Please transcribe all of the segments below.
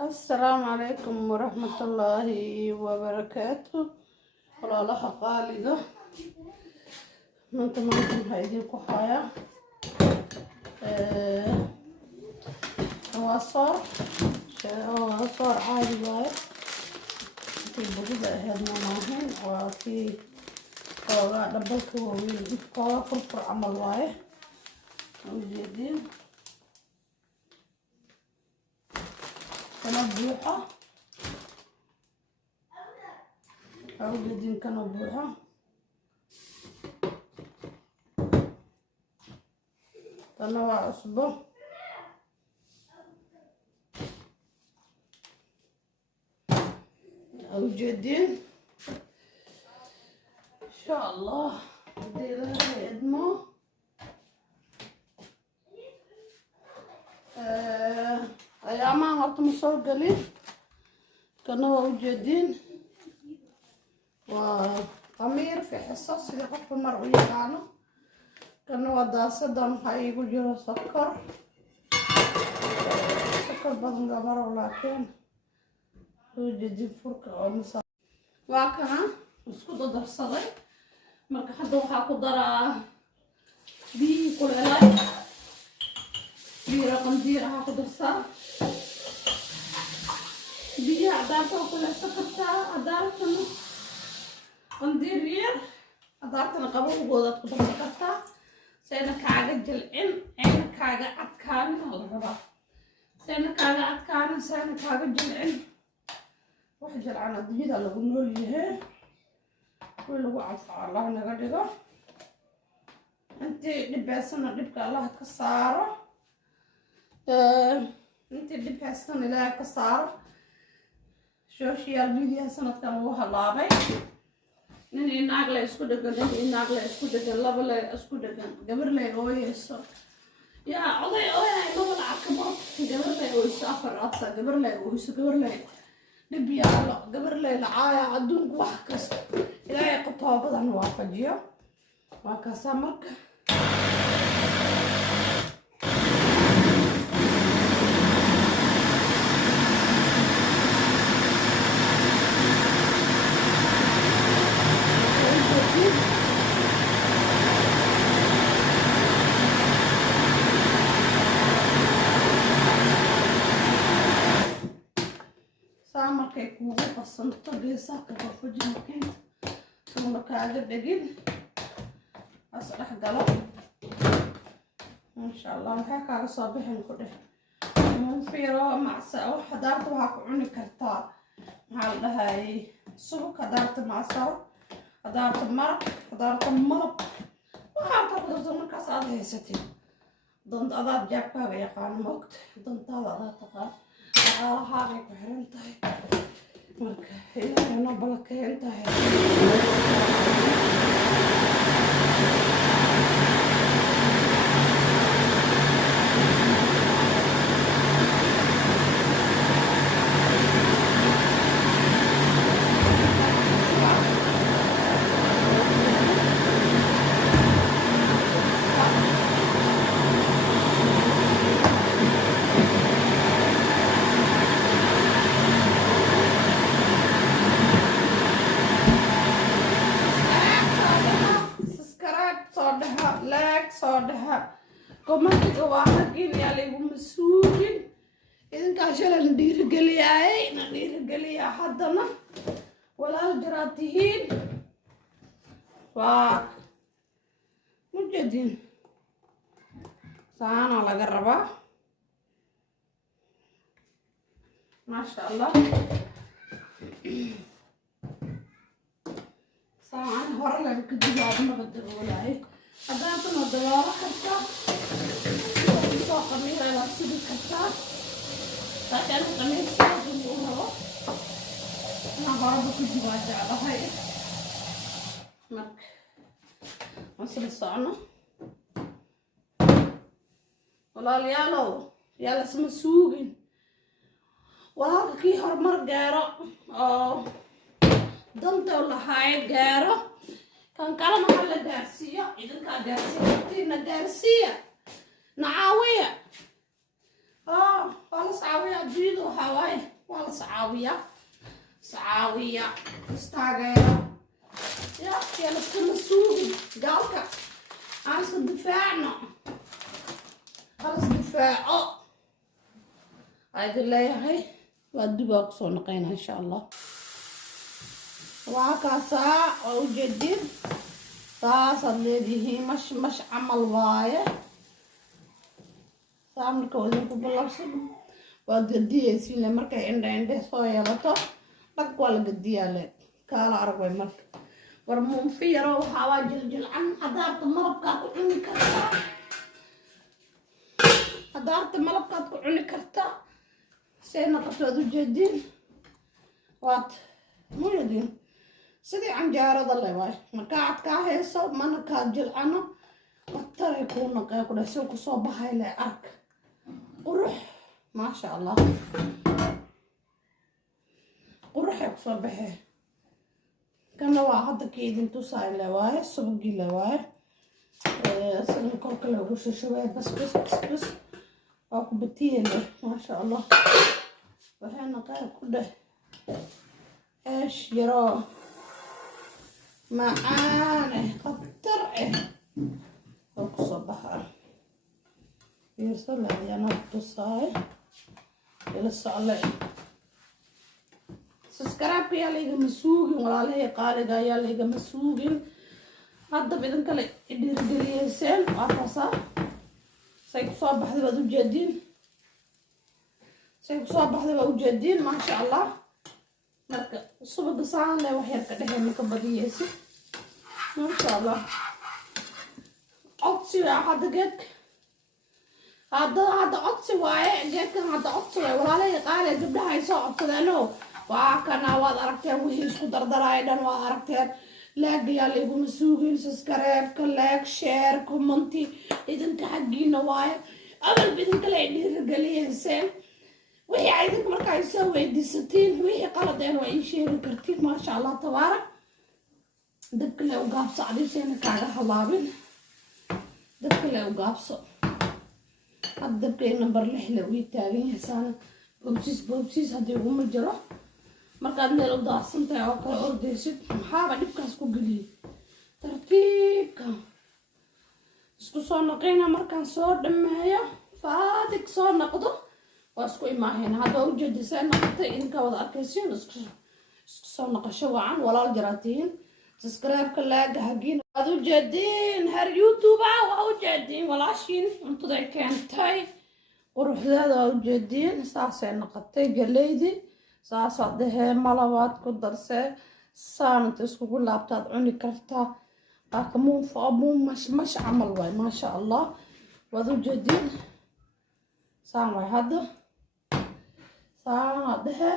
السلام عليكم ورحمة الله وبركاته. ولا قالقة ممكن هيديكوا حياة هو صار عادي وايد في البداية هذا معهم وفي دبلته ويبقى فرفر عمل وايد وجديد كانوا بيوحة أو جديد كانوا بيوحة تنوع أصبع أو جديد إن شاء الله ديرها يدمو أياما هرت مصور قليل كانوا موجودين وقمير في حصص اللي قف المرء كانوا داسدان حيقو جرى سكر بدن قمر ولكن موجودين فرق أو مسا واكنا اسكو درسدي marka hadda waxaa ku daraa biyo kuleel biyo qandiir ah ku darsaa biyo cadaanka ku leeso kartaa cadaantana qandiir yar cadaantana qabowgooda ku darsan kartaa sayna kaaga jilcin ayna kaaga adkaanin oo la rabaa sayna kaaga jilcin wax jilcan adduunyada lagu nool yahay lagu anfaco allah naga dhigo intii dhibaysana dhibka allah ka saaro intii dhib haystan ilaahay ka saaro social media sanadkan wuu halaabay nin iyo naag la isku dhagan laba la isku dhagan gabar la ooyeyso yaa oday ooyay laba la arkamo gabar la ooyeyso afar adsa gabar la ooyeyso gabar la dhib yaalo gabar la lacaaya adduunku wax kasta ilaahay qotoobadan waafajiyo waa kaasa marka saa markay kuugu qasanto geesaha ka horfaji makiinta ثم كاجر دقيق أصلح قلب ما شاء الله هيك على صباحين كله منفيرة مع سوا حضرت وهاكوني كرتا مع هاي سوق حضرت مع سوا حضرت مرق وهاكا مركز هذا ستي ضد أضاف جابها ويقان موقت ضد هذا تقال هاي كحرنتاي marka ilaahay na balakeen tahay كومنتك واحدين يالي مسؤولين إذا كاشلا ندير قلياي حدنا ولا الجراتيين مجدين سانا على قربة ما شاء الله سانا هرلا كديات ما بدروا لاي أداتنا الدوارة حتى سوق قمير على سيد حتى لكن قمير سوق الأمور أنا برضو كديات على هاي مك مصر الصعنة ولا ليالو يلا اسم سوقين ولا كي هرمر جارة دمت ولا هاي جارة كان كلام محل جارسية إذا كان جارسية تينا جارسية نعاوية waa la sacaawiyaa adduunyada waxaa waaye waa la sacaawiyaa sacaawiya istaageero ya laskama suugin gaalka aan iska difaacno halas difaaco aydin leeyahay waa dibaa kusoo naqayna insha allah waa kaasaa waa ujeedin saasaad leedihiin mash camal waaye saa marka idinku balabsan waa gadiyaysiinle markay indhe soo yeelato dhag waa la gadiyaa le kaala arag way marka war muunfi yaro waxaa waa jiljilcan hadaarta malabkaad ku cuni kartaa hadaarta malabkaad ku cuni kartaa say noqoto ad ujeedin waad muyadin sidii canjaarada le waay markaa ad kaa hayso mana kaa jilcano wataray kuu naqee ku dheh si kusoo baxay le ark qurux maasha allah quruxay kusoo baxee kana waa hadda keedin tusaay le waaye subagii le waaye sidana kolka lagu shushabay bas waa ku batiye le maasha allah waxay naqee ku dheh eesh yaroo macaan khatar oo kusoo baxaa fiirso laadiyaana tusaay ila socle subscribe yaa laygama suugin walaalahay qaaliga ayaa laygama suugin haddaba idin kale dhiirigeliyeyseen waa taasaa say kusoo baxday baad ujeediin say kusoo baxday baa ujeediin maasha allah marka subaga saan le wax yar ka dhexe maka badiyeysi maasha allah codsi waa hadda geedka hadda codsi waaye geedkan hadda codsi waaye walaalahay qaaliga gabdhaha ay soo codsadeeno waa kana waad aragteen wixii isku dardaraay dhan waad aragteen laagayaa layguma suugin subscribe-ka like share commenti idinka xaggiina waaye abalba idinkale ay dhiirigeliyeyseen wixii ay idinka marka ay soo weydiisatiin wixii qaladeen waa ii sheegi kartiin maasha allah tabaarak dabka le u gaabso cadiisayna kaaga halaabin dabka le u gaabso hadda dabkay number 6 le uu taagan yahay saana boobsiis haddii uguma jiro markaad meel u daacsantahay oo kale ordaysid maxaaba dhibkaas ku geliyay tartiibka isku soo noqayna markaan soo dhameeyo faadig soo noqdo waa isku imaahayna hadda waa ujeedisay noqotay idinka wada arkaysiin isku soo noqosho wacan walaal jaraatiin subscribe-ka laaga hagiin waad ujeediin her youtube waa ujeediin walaashiin cuntaday keentay quruxdeeda waa ujeediin saasay noqotay galeydii saasaad dhehee malabaad ku darsee saananta iskugu laabtaad cuni kartaa akamuun mash camal waay maasha allah waad ujeediin saan waay hadda saanaad dhehee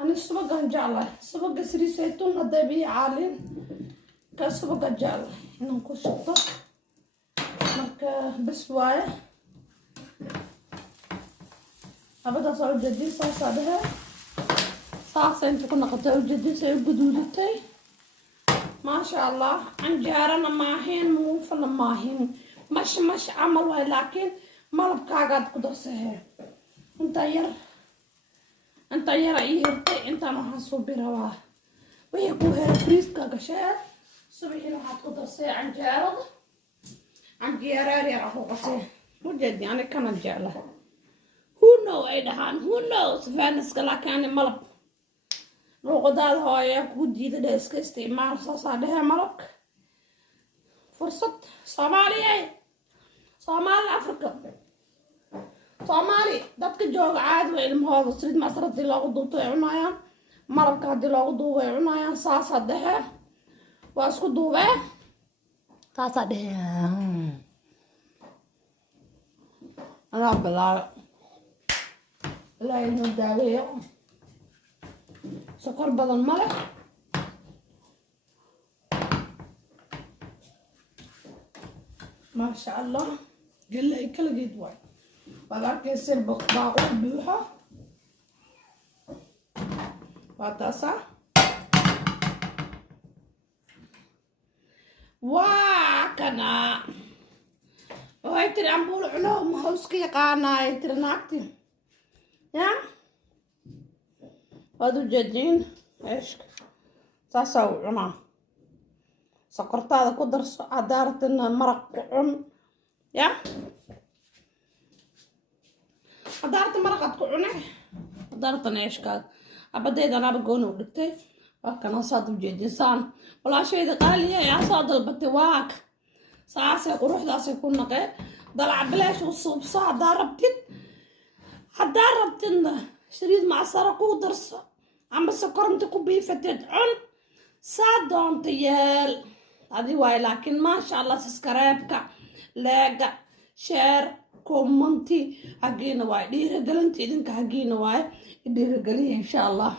ani subagan jeclahay subaga saliid saytuun hadday biyo caalin ka subaga jeclahay inaan ku shubto marka bis waaye abadaas waa ujeedin saasaa dhehee saasa inta ku noqotay ujeedin say u guduudatay maasha allah canjaarana maahin muufana maahin mash camal waay laakiin malabkaagaad ku darsahee inta yara ii hirtay intaan waxaan suubi rabaa wixii ku hera friiska gashee subaxiina waxaad ku darsay canjeeraar yar ku qasee ujeedin ani kana jecla who know ay dhahaan who knows faaniska laakiin ani malab luuqadaada hooya kugu diida dhe iska isticmaal saasaa dhehee malabka fursad soomaali africa soomaali dadka jooga caadi waa ilmahooda saliid masar haddii loogu duubto ay cunayaan malabka haddii loogu duubo ay cunayaan saasaa dhehee waa isku duubee saasaa dhehee anaa bilaabo ilaahay inuu daaweeyo sokor badan male maasha allah galley kala geed waay waad arkayseen baaqul buuxa waa taasaa waa kana waxay tiri ambuul cuno ma hawska yaqaanaay tiri naagti ya waad u jeediin eeshka saasaa u cunaa sokortaada ku darso cadaartina maraq ku cun ya cadaarta maraqaad ku cune cadaartana eeshkaad abadeydana aba gooni u dhigtay waa kana saad u jeedinsaan walaashayda qaaliya yaa soo dalbatay waak saasay quruxdaasay ku naqee dalac bilaash u suubso haddaa rabtidna shariid macsara ku darso amba sokoranta ku biifateed cun saa doonta yeel adi waay laakiin maasha allah saskareebka leega sheer komanti hagiina waay dhiiragelinta idinka hagiina waay dhiirageliya insha allah